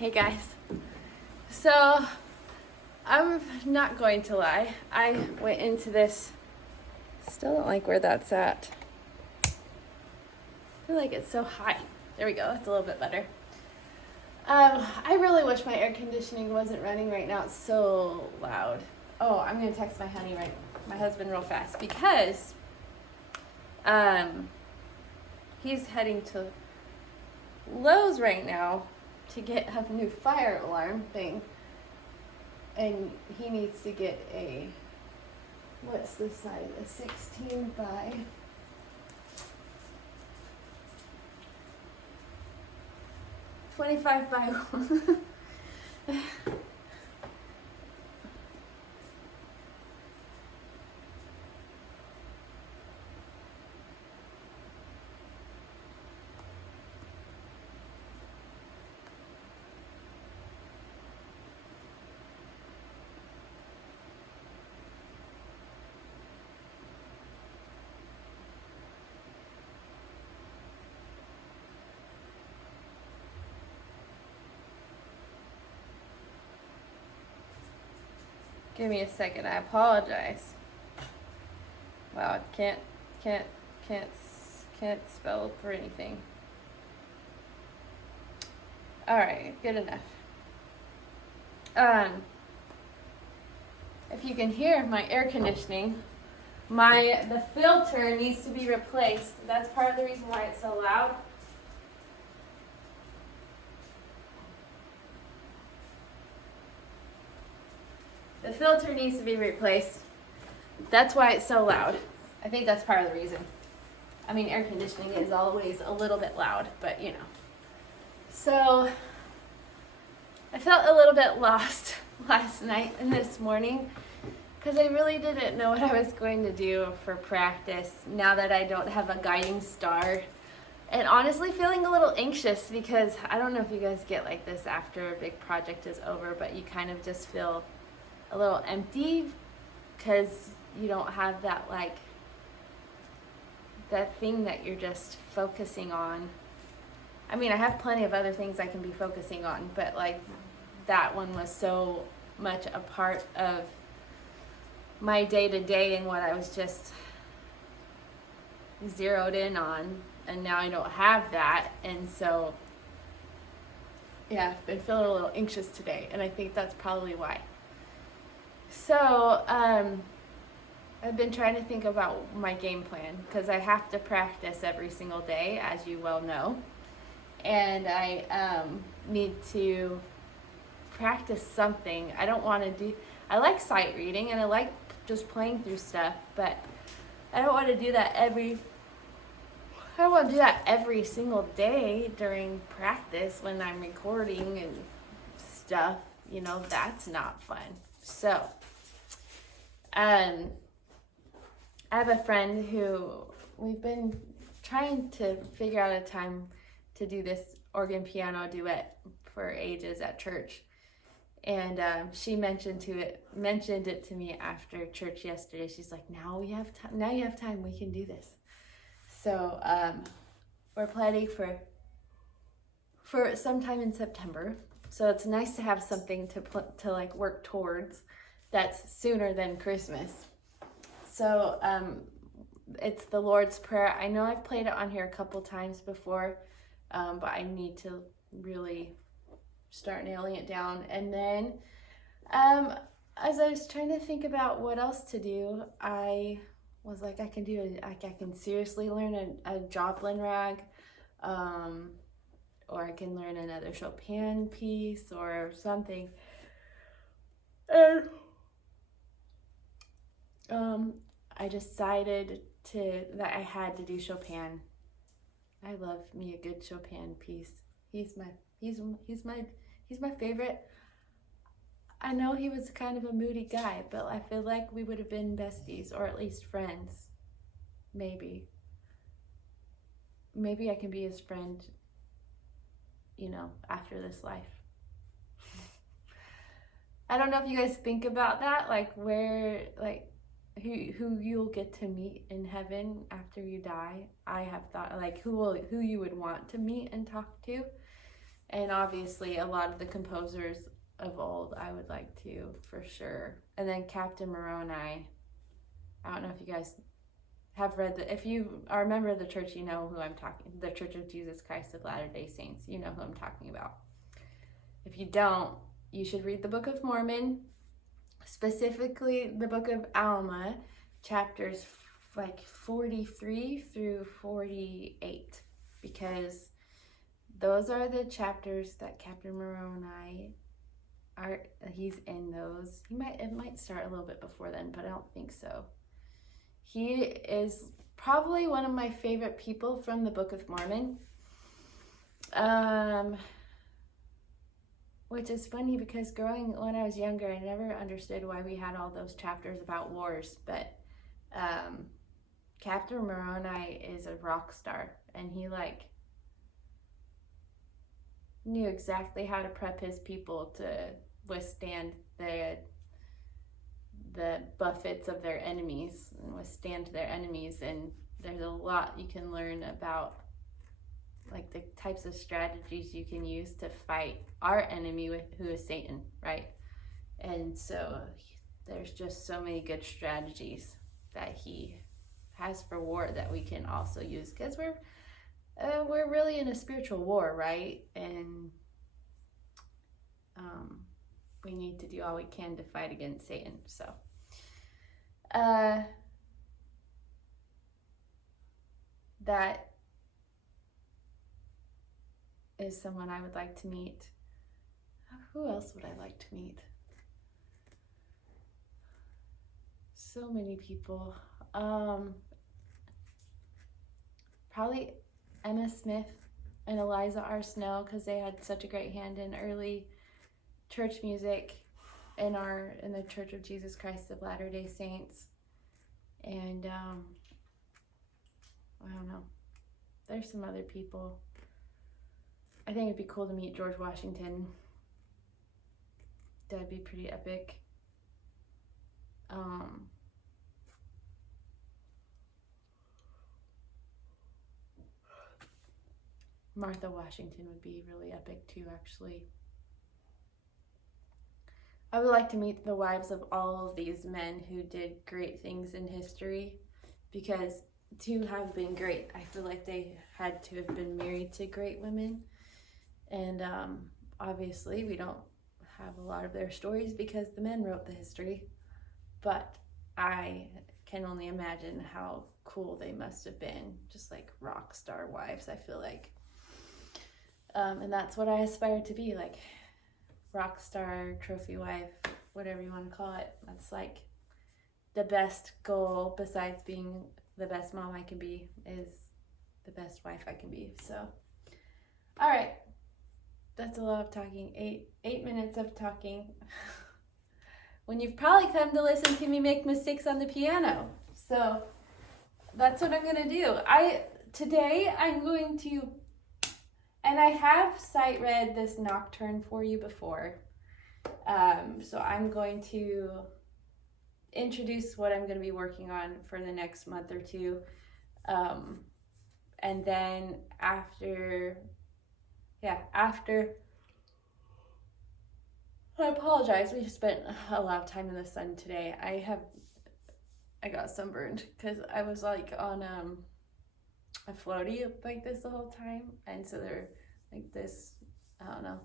Hey guys. So, I'm not going to lie. I went into this, still don't like where that's at. I feel like it's so high. There we go, that's a little bit better. I really wish my air conditioning wasn't running right now. It's so loud. Oh, I'm gonna text my husband real fast because he's heading to Lowe's right now to get a new fire alarm thing, and he needs to get what's this size, a 16 by 25 by 1. Give me a second. I apologize. Wow, can't spell for anything. All right, good enough. If you can hear my air conditioning, the filter needs to be replaced. That's part of the reason why it's so loud. The filter needs to be replaced. That's why it's so loud. I think that's part of the reason. I mean, air conditioning is always a little bit loud, but you know. So, I felt a little bit lost last night and this morning because I really didn't know what I was going to do for practice now that I don't have a guiding star. And honestly feeling a little anxious because I don't know if you guys get like this after a big project is over, but you kind of just feel a little empty because you don't have that thing that you're just focusing on. I mean, I have plenty of other things I can be focusing on, but like that one was so much a part of my day-to-day and what I was just zeroed in on, and now I don't have that, and so yeah, I've been feeling a little anxious today, and I think that's probably why. So, I've been trying to think about my game plan because I have to practice every single day, as you well know. And I need to practice something. I like sight reading and I like just playing through stuff, but I don't want to do that every single day during practice when I'm recording and stuff. You know, that's not fun. So, I have a friend who we've been trying to figure out a time to do this organ piano duet for ages at church. And she mentioned it to me after church yesterday. She's like, now you have time, we can do this. So we're planning for sometime in September. So it's nice to have something to like work towards that's sooner than Christmas. So it's the Lord's Prayer. I know I've played it on here a couple times before, but I need to really start nailing it down. And then as I was trying to think about what else to do, I was like, I can seriously learn a Joplin rag, or I can learn another Chopin piece or something. And I decided that I had to do Chopin. I love me a good Chopin piece. He's my favorite. I know he was kind of a moody guy, but I feel like we would have been besties, or at least friends. Maybe I can be his friend, after this life. I don't know if you guys think about that, like where, like who you'll get to meet in heaven after you die. I have thought like who you would want to meet and talk to. And obviously a lot of the composers of old I would like to, for sure. And then Captain Moroni. I don't know if you guys have read if you are a member of the church, you know who I'm talking, the Church of Jesus Christ of Latter-day Saints, you know who I'm talking about. If you don't, you should read the Book of Mormon, specifically the Book of Alma, chapters like 43 through 48, because those are the chapters that Captain Moroni he's in those. It might start a little bit before then, but I don't think so. He is probably one of my favorite people from the Book of Mormon. Which is funny because when I was younger, I never understood why we had all those chapters about wars, but Captain Moroni is a rock star, and he knew exactly how to prep his people to withstand the buffets of their enemies and withstand their enemies. And there's a lot you can learn about the types of strategies you can use to fight our enemy, who is Satan, right? And so there's just so many good strategies that he has for war that we can also use, because we're really in a spiritual war, right? And we need to do all we can to fight against Satan. So that is someone I would like to meet. Who else would I like to meet? So many people. Probably Emma Smith and Eliza R. Snow, because they had such a great hand in early church music in the Church of Jesus Christ of Latter-day Saints. And I don't know. There's some other people. I think it'd be cool to meet George Washington. That'd be pretty epic. Martha Washington would be really epic too, actually. I would like to meet the wives of all of these men who did great things in history, because to have been great, I feel like they had to have been married to great women. And obviously we don't have a lot of their stories because the men wrote the history, but I can only imagine how cool they must have been, just like rock star wives, I feel like. And that's what I aspire to be, like rock star, trophy wife, whatever you want to call it. That's like the best goal, besides being the best mom I can be, is the best wife I can be. So, all right. That's a lot of talking. 8 minutes of talking. When you've probably come to listen to me make mistakes on the piano. So that's what I'm going to do. Today I'm going to, and I have sight read this nocturne for you before. So I'm going to introduce what I'm going to be working on for the next month or two. And then after, I apologize, we spent a lot of time in the sun today. I got sunburned because I was like on a floaty like this the whole time, and so they're like this, I don't know,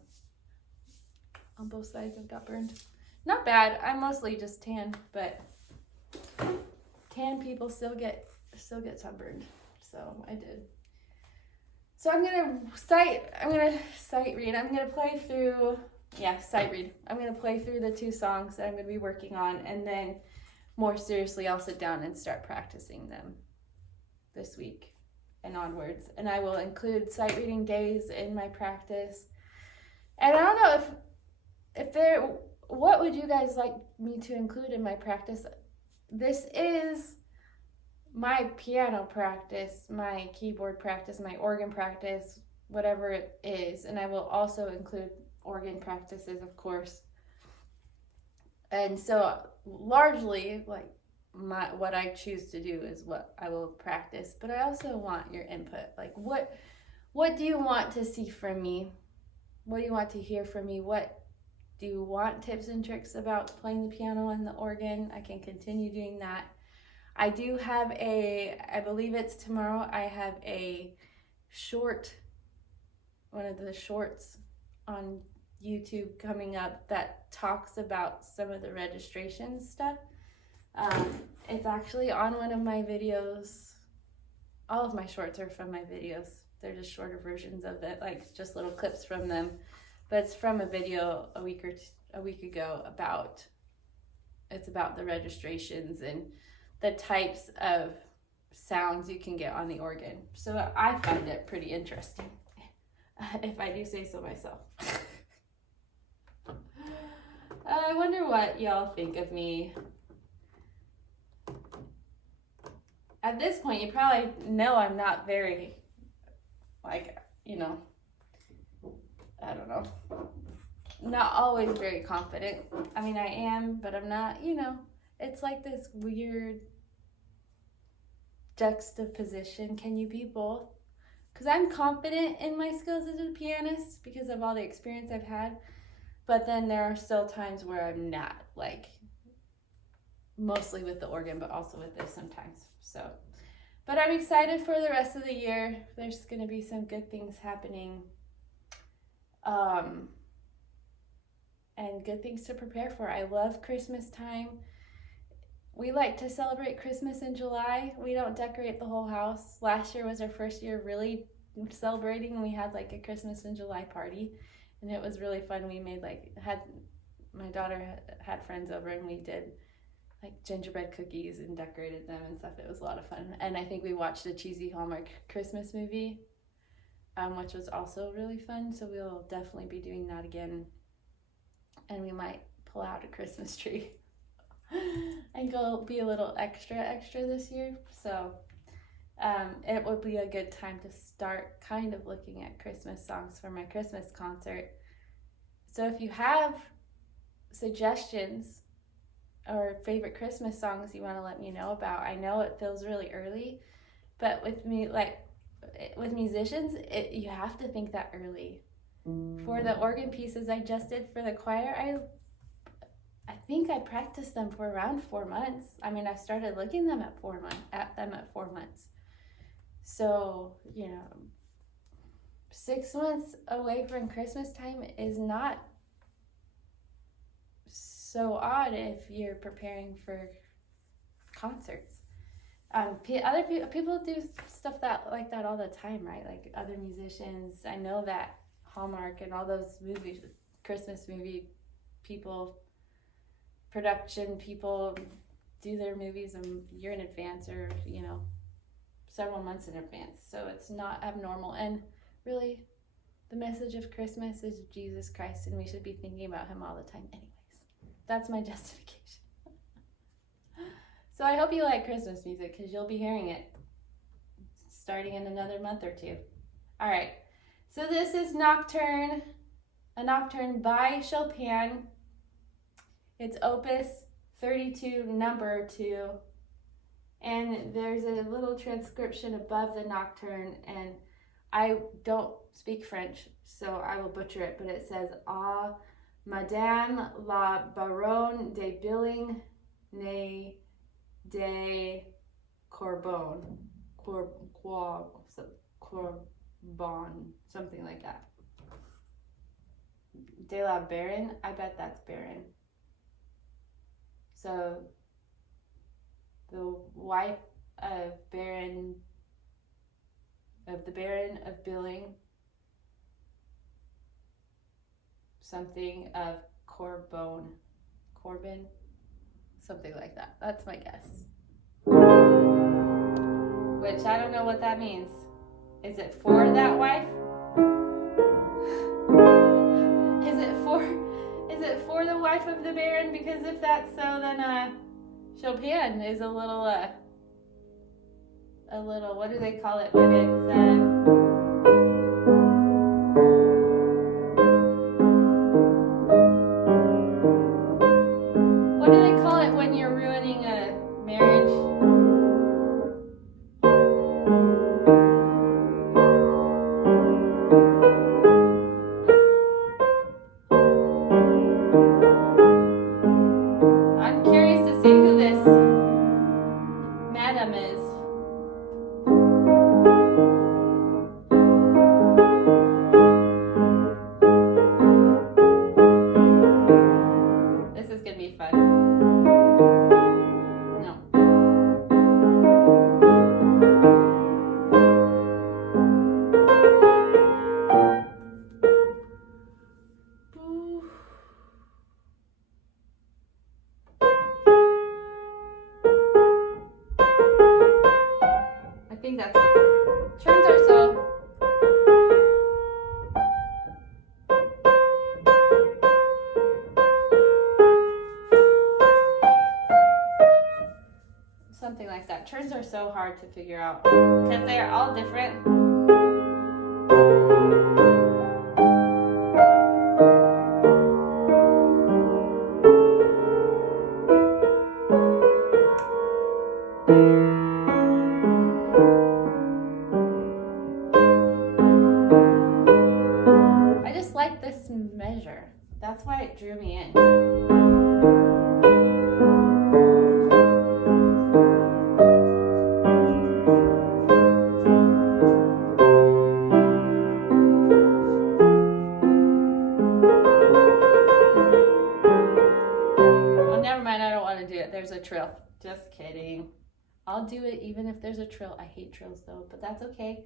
on both sides I've got burned. Not bad, I'm mostly just tan, but tan people still get sunburned, so I did. So I'm gonna sight read. I'm gonna play through, sight read. I'm gonna play through the 2 songs that I'm gonna be working on, and then more seriously, I'll sit down and start practicing them this week and onwards. And I will include sight reading days in my practice. And I don't know what would you guys like me to include in my practice? This is my piano practice, my keyboard practice, my organ practice, whatever it is. And I will also include organ practices, of course. And so largely, like, what I choose to do is what I will practice. But I also want your input. Like, what do you want to see from me? what do you want to hear from me? What do you want tips and tricks about playing the piano and the organ? I can continue doing that. I do have I believe it's tomorrow, I have one of the shorts on YouTube coming up that talks about some of the registration stuff. It's actually on one of my videos. All of my shorts are from my videos. They're just shorter versions of it, like just little clips from them. But it's from a video a week ago about the registrations and the types of sounds you can get on the organ. So I find it pretty interesting, if I do say so myself. I wonder what y'all think of me. At this point, you probably know I'm not very, I don't know, not always very confident. I mean, I am, but I'm not, it's like this weird juxtaposition. Can you be both? Because I'm confident in my skills as a pianist because of all the experience I've had, but then there are still times where I'm not, like mostly with the organ, but also with this sometimes. So, but I'm excited for the rest of the year. There's going to be some good things happening, and good things to prepare for. I love Christmas time. We like to celebrate Christmas in July. We don't decorate the whole house. Last year was our first year really celebrating, and we had like a Christmas in July party, and it was really fun. We made my daughter had friends over, and we did like gingerbread cookies and decorated them and stuff. It was a lot of fun. And I think we watched a cheesy Hallmark Christmas movie, which was also really fun. So we'll definitely be doing that again. And we might pull out a Christmas tree and go be a little extra this year. So it would be a good time to start kind of looking at Christmas songs for my Christmas concert. So if you have suggestions or favorite Christmas songs you want to let me know about, I know it feels really early, but with me, like with musicians, you have to think that early. For the organ pieces I just did for the choir, I think I practiced them for around 4 months. I mean, I started looking at them at 4 months. So, 6 months away from Christmas time is not so odd if you're preparing for concerts. Other people do stuff like that all the time, right? Like other musicians. I know that Hallmark and all those movies, Christmas movie people, production people do their movies a year in advance, or several months in advance. So it's not abnormal. And really, the message of Christmas is Jesus Christ, and we should be thinking about him all the time anyways. That's my justification. So I hope you like Christmas music, because you'll be hearing it starting in another month or two. All right. So this is a Nocturne by Chopin. It's Opus 32, number 2. And there's a little transcription above the Nocturne, and I don't speak French, so I will butcher it, but it says, "Ah, Madame la Baronne de Billing de Corbon, something like that. De la Baron, I bet that's Baron. So the wife of the Baron of Billing, something of Corbin, something like that. That's my guess. Which I don't know what that means. Is it for that wife? Is it for the wife of the Baron? Because if that's so, then Chopin is a little, what do they call it when it's, what do they call it when you're ruining a marriage? measures are so hard to figure out because they are all different. I just like this measure. That's why it drew me in. There's a trill. Just kidding. I'll do it even if there's a trill. I hate trills though, but that's okay.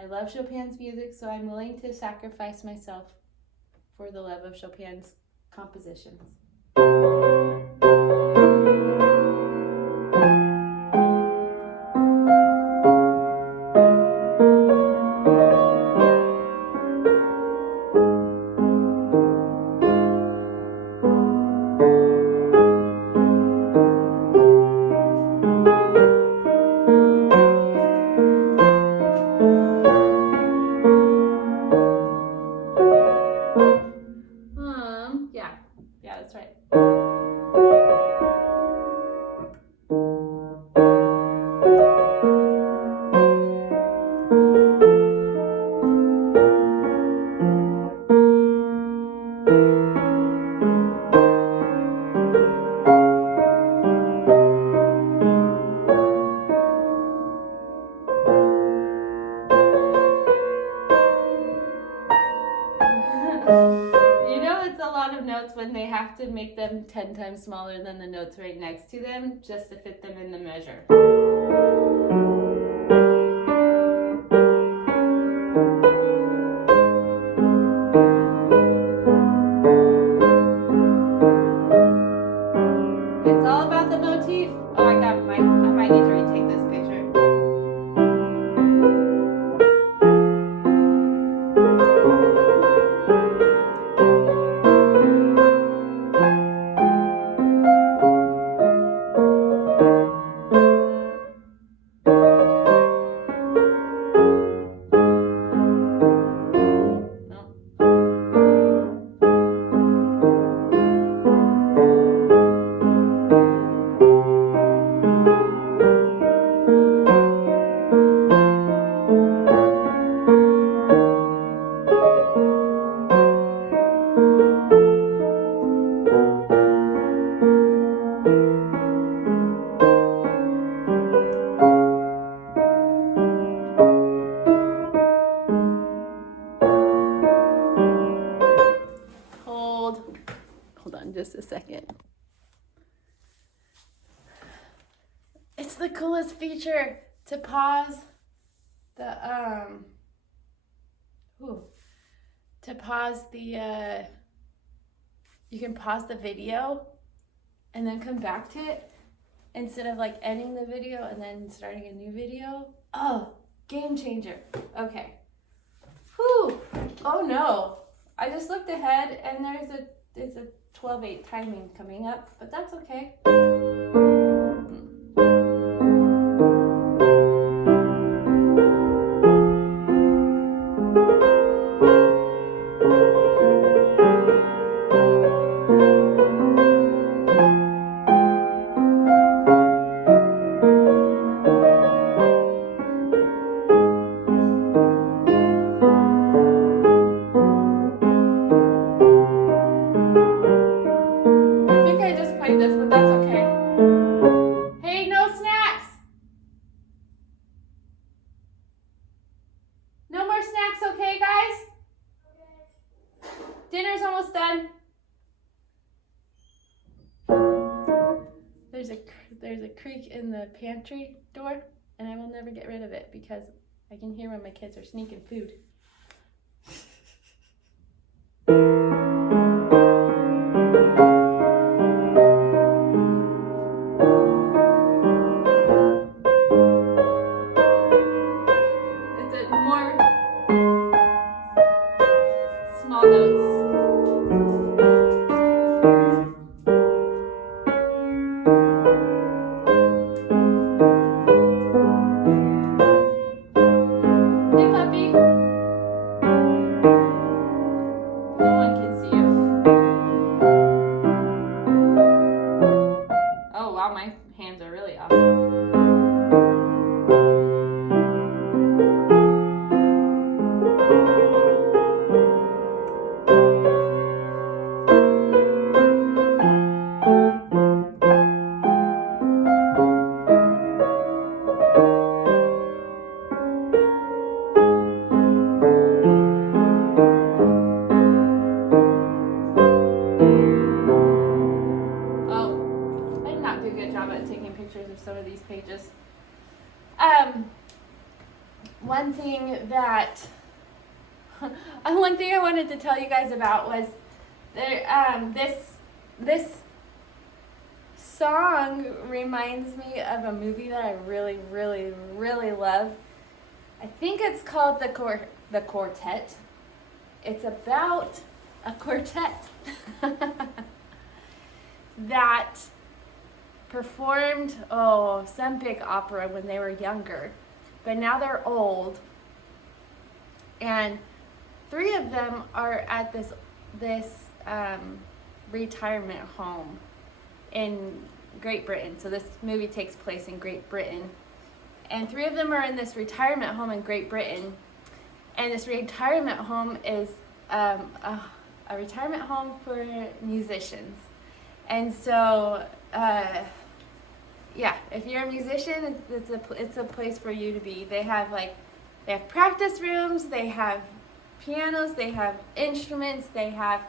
I love Chopin's music, so I'm willing to sacrifice myself for the love of Chopin's compositions. Yeah, that's right. Notes when they have to make them 10 times smaller than the notes right next to them just to fit them in the measure. It's all about the motif. Oh, I might need to retake this picture. Hold on just a second. It's the coolest feature to pause you can pause the video and then come back to it instead of like ending the video and then starting a new video. Oh, game changer. Okay. Whew. Oh no. I just looked ahead and there's a 12/8 timing coming up, but that's okay. Dinner's almost done. There's a creak in the pantry door, and I will never get rid of it because I can hear when my kids are sneaking food. It's more small notes. Some of these pages. One thing I wanted to tell you guys about was there. This song reminds me of a movie that I really, really, really love. I think it's called The Quartet. It's about a quartet that performed some big opera when they were younger, but now they're old, and 3 of them are at this retirement home in Great Britain. So this movie takes place in Great Britain, and 3 of them are in this retirement home in Great Britain, and this retirement home is a retirement home for musicians. And so if you're a musician, it's a place for you to be. They have practice rooms, they have pianos, they have instruments, they have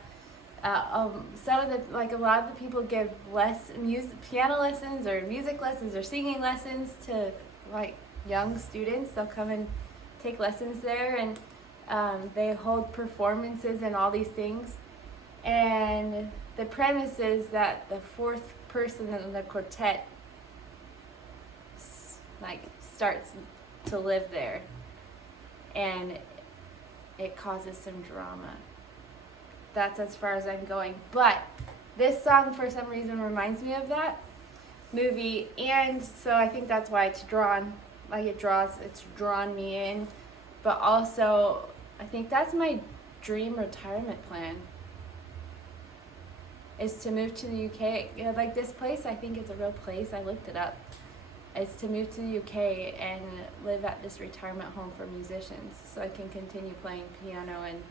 some of the a lot of the people give piano lessons or music lessons or singing lessons to young students. They'll come and take lessons there, and they hold performances and all these things. And the premise is that the 4th person in the quartet starts to live there, and it causes some drama. That's as far as I'm going. But this song, for some reason, reminds me of that movie, and so I think that's why it's drawn. It's drawn me in. But also, I think that's my dream retirement plan, is to move to the UK. This place, I think it's a real place. I looked it up. Is to move to the UK and live at this retirement home for musicians, so I can continue playing piano and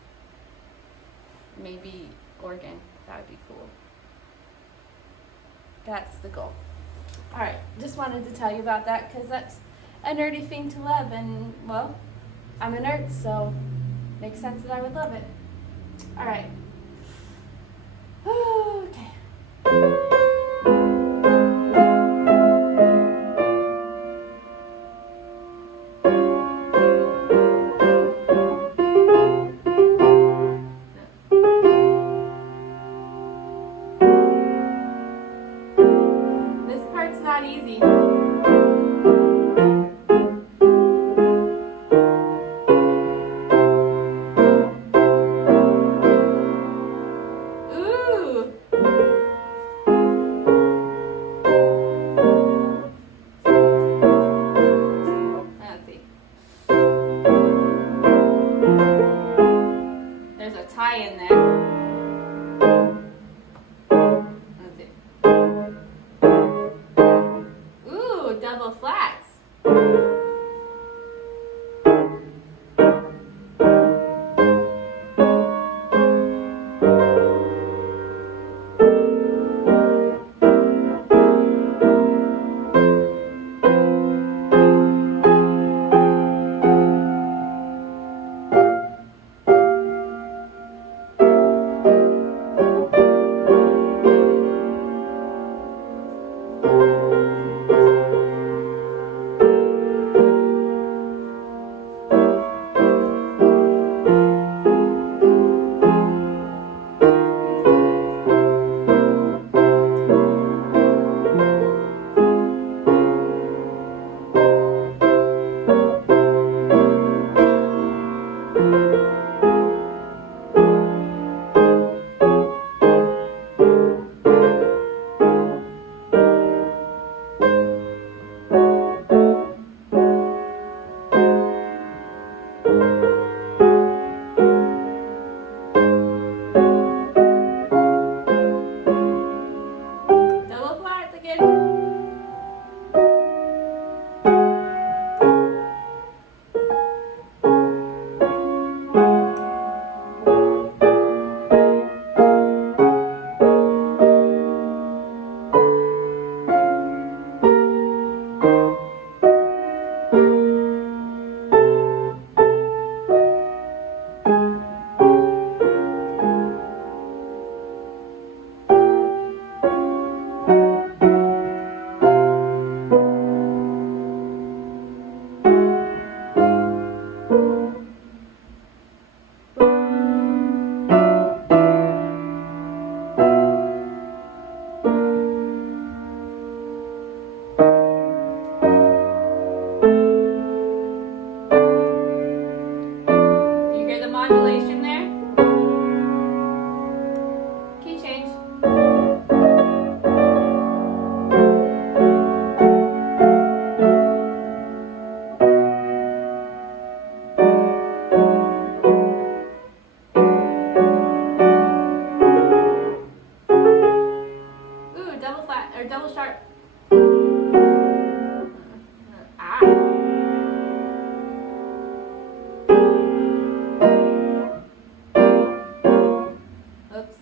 maybe organ. That would be cool. That's the goal. All right, just wanted to tell you about that because that's a nerdy thing to love, and well, I'm a nerd, so it makes sense that I would love it. All right. Okay. Double flats. modulation there. Key change. Ooh, double flat or double sharp. Oops.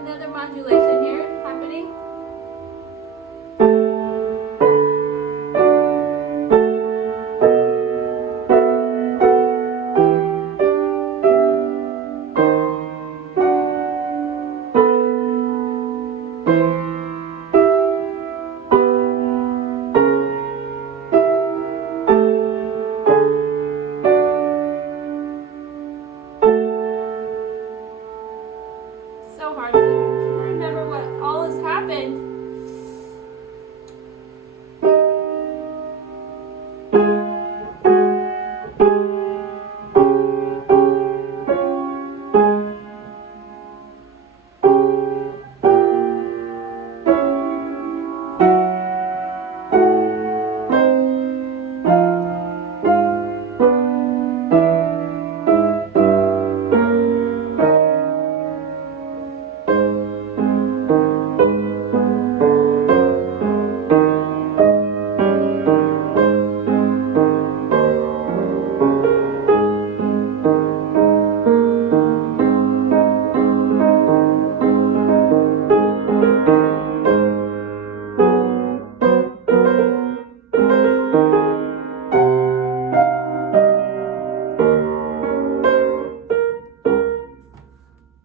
Another modulation here happening. So hard to remember what all has happened.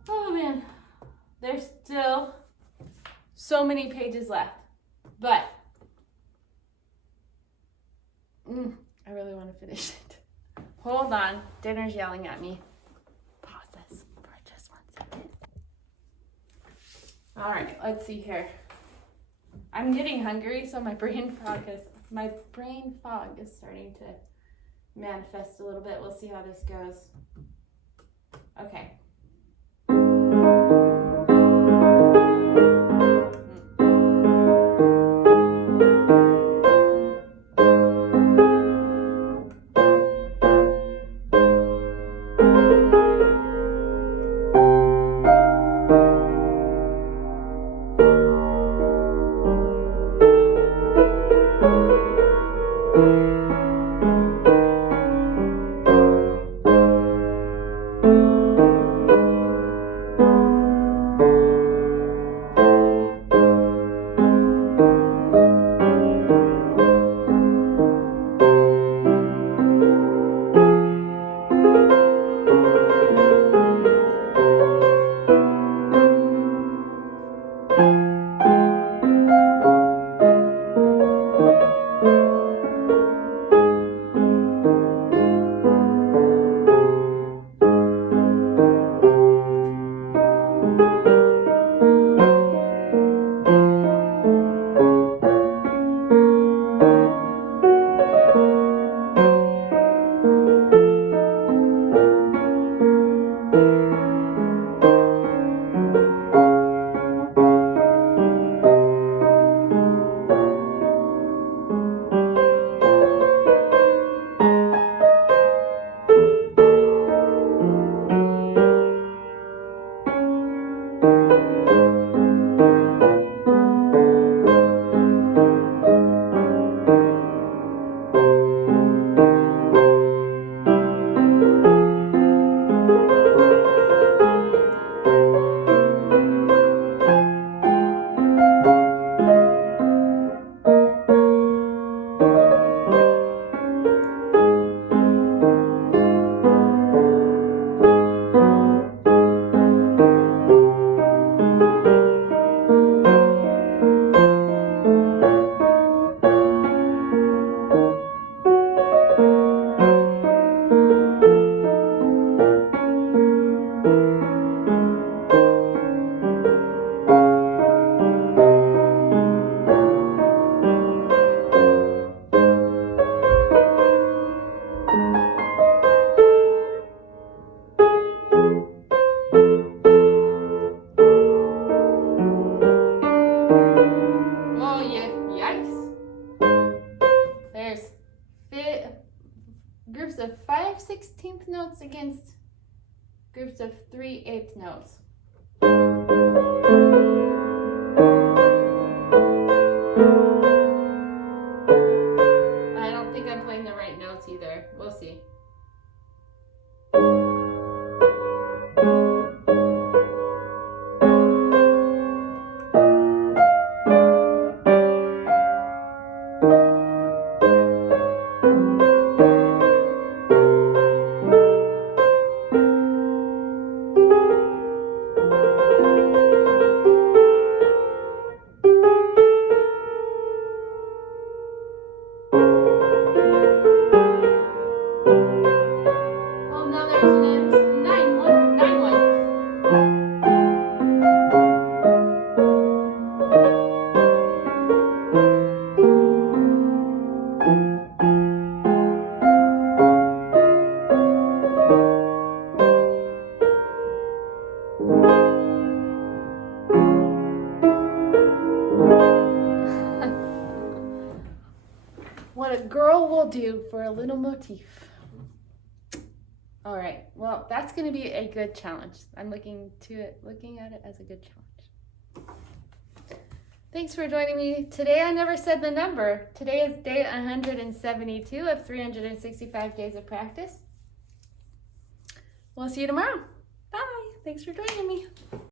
Oh man, there's still so many pages left, but I really want to finish it. Hold on, dinner's yelling at me. Pause this for just 1 second. All right, let's see here. I'm getting hungry, so my brain fog is starting to manifest a little bit. We'll see how this goes. Okay. numbers of 5/16 notes against groups of 3/8 notes. I don't think I'm playing the right notes either. We'll see. What a girl will do for a little motif. All right, well, that's going to be a good challenge. I'm looking at it as a good challenge. Thanks for joining me. Today I never said the number. Today is day 172 of 365 days of practice. We'll see you tomorrow. Bye. Thanks for joining me.